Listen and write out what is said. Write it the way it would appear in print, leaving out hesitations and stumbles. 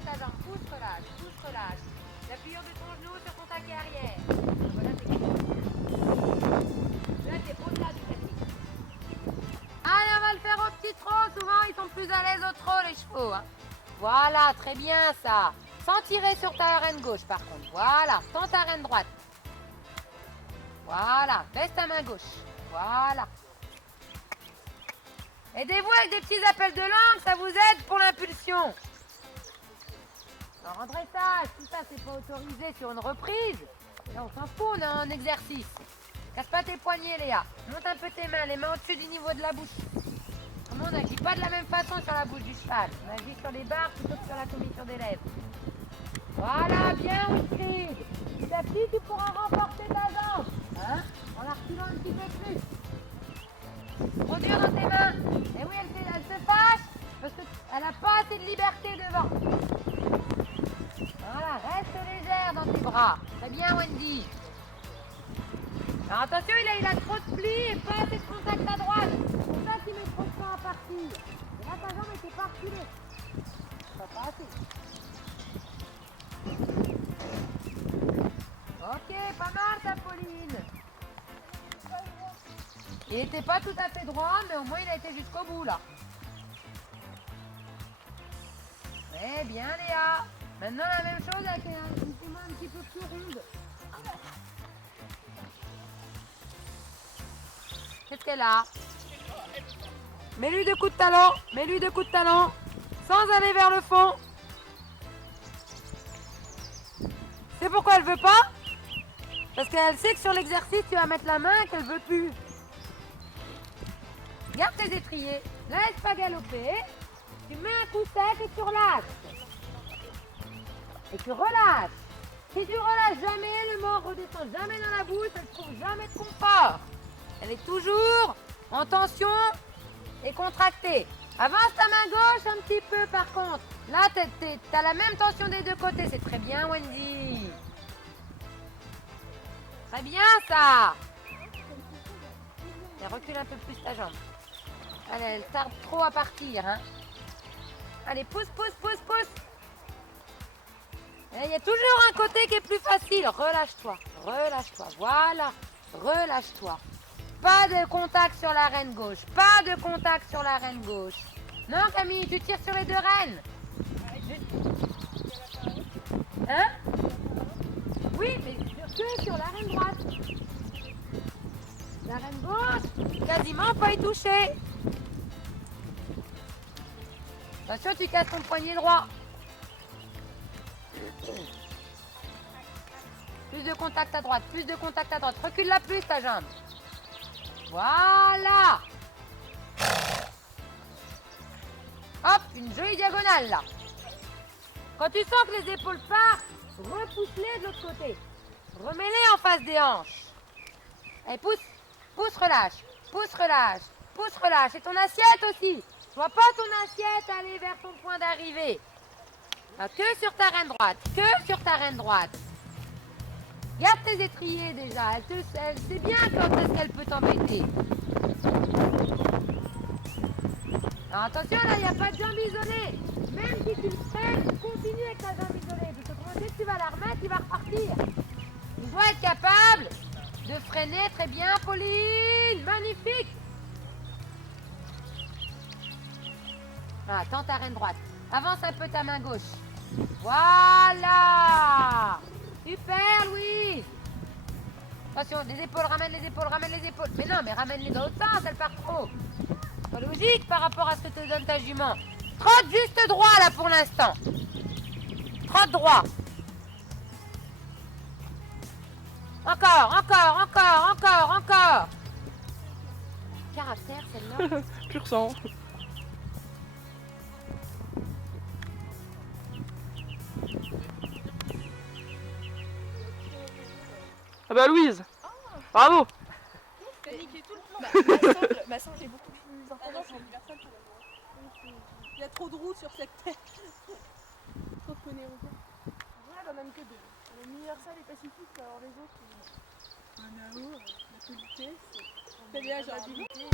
avec ta jambe. Pousse, relâche, pousse, relâche. L'appuyure de ton genou sur ton taquet arrière. Voilà, t'es là, t'es au-delà du tapis. Allez, on va le faire au petit trot. Souvent, ils sont plus à l'aise au trot, les chevaux. Hein. Voilà, très bien ça. Sans tirer sur ta reine gauche, par contre. Voilà, tends ta reine droite. Voilà, baisse ta main gauche. Voilà. Aidez-vous avec des petits appels de langue, ça vous aide pour l'impulsion. Alors en dressage, tout ça c'est pas autorisé sur une reprise. Là, on s'en fout, on est en exercice. Casse pas tes poignets Léa. Monte un peu tes mains, les mains au-dessus du niveau de la bouche. On n'agit pas de la même façon sur la bouche du cheval. On agit sur les barres plutôt que sur la commissure des lèvres. Voilà, bien Wilfried. Petit à petit, tu pourras renforcer ta jambe. Hein, en la reculant un petit peu plus. Trop dur dans tes mains. Et oui, elle se fâche parce qu'elle n'a pas assez de liberté devant. Voilà, reste légère dans tes bras. Très bien, Wendy. Alors attention, il a trop de plis et pas assez de contact à droite. C'est pour ça qu'il met trop de temps à partir. Et là, ta jambe n'était pas reculée. Pas assez. Ok, pas mal ça, Pauline. Il n'était pas tout à fait droit, mais au moins il a été jusqu'au bout là. Eh bien Léa. Maintenant la même chose avec une main un petit peu plus ronde. Qu'est-ce qu'elle a? Mets-lui deux coups de talon. Mets-lui deux coups de talon. Sans aller vers le fond. C'est pourquoi elle veut pas? Parce qu'elle sait que sur l'exercice tu vas mettre la main et qu'elle veut plus. Garde tes étriers, laisse pas galoper, tu mets un coup sec et tu relâches. Et tu relâches. Si tu relâches jamais, le mort redescend jamais dans la bouche, elle ne trouve jamais de confort. Elle est toujours en tension et contractée. Avance ta main gauche un petit peu par contre. Là, tu as la même tension des deux côtés, c'est très bien Wendy. Très bien ça. Et recule un peu plus ta jambe. Allez, elle tarde trop à partir. Hein. Allez, pousse, pousse, pousse, pousse. Il y a toujours un côté qui est plus facile. Relâche-toi, relâche-toi. Voilà, relâche-toi. Pas de contact sur la reine gauche. Pas de contact sur la reine gauche. Non, Camille, tu tires sur les deux reines. Hein? Oui, mais que sur la reine droite. La reine gauche, quasiment pas y toucher. Attention, tu casses ton poignet droit. Plus de contact à droite, plus de contact à droite. Recule-la plus ta jambe. Voilà. Hop, une jolie diagonale là. Quand tu sens que les épaules partent, repousse-les de l'autre côté. Remets-les en face des hanches. Allez, pousse, pousse, relâche. Pousse, relâche. Pousse, relâche. Et ton assiette aussi. Je vois pas ton assiette aller vers ton point d'arrivée. Que sur ta reine droite. Que sur ta reine droite. Garde tes étriers déjà. Elle sait bien quand est-ce qu'elle peut t'embêter. Alors attention, là, il n'y a pas de jambe isolée. Même si tu le fais, tu continues avec ta jambe isolée. Parce que dès que tu vas la remettre, il va repartir. Tu dois être capable de freiner très bien, Pauline. Magnifique. Ah, tends ta reine droite. Avance un peu ta main gauche. Voilà. Super, Louise. Attention, les épaules, ramène les épaules, ramène les épaules. Mais non, mais ramène-les dans l'autre sens, elle part trop. C'est pas logique par rapport à ce que te donne ta jument. Trotte juste droit là pour l'instant. Trotte droit. Encore, encore, encore, encore, encore. Caractère celle-là. Pur sang. Ah bah Louise. Bravo. T'as niqué tout le plan. Ma sangle est beaucoup plus importante. Il y a trop de roues sur cette terre. Trop de poneys rouges. Ouais, elle en aime que deux. Elle est universelle et pacifique, alors les autres, un AO, la politesse. T'as bien, j'aurais dû goûter.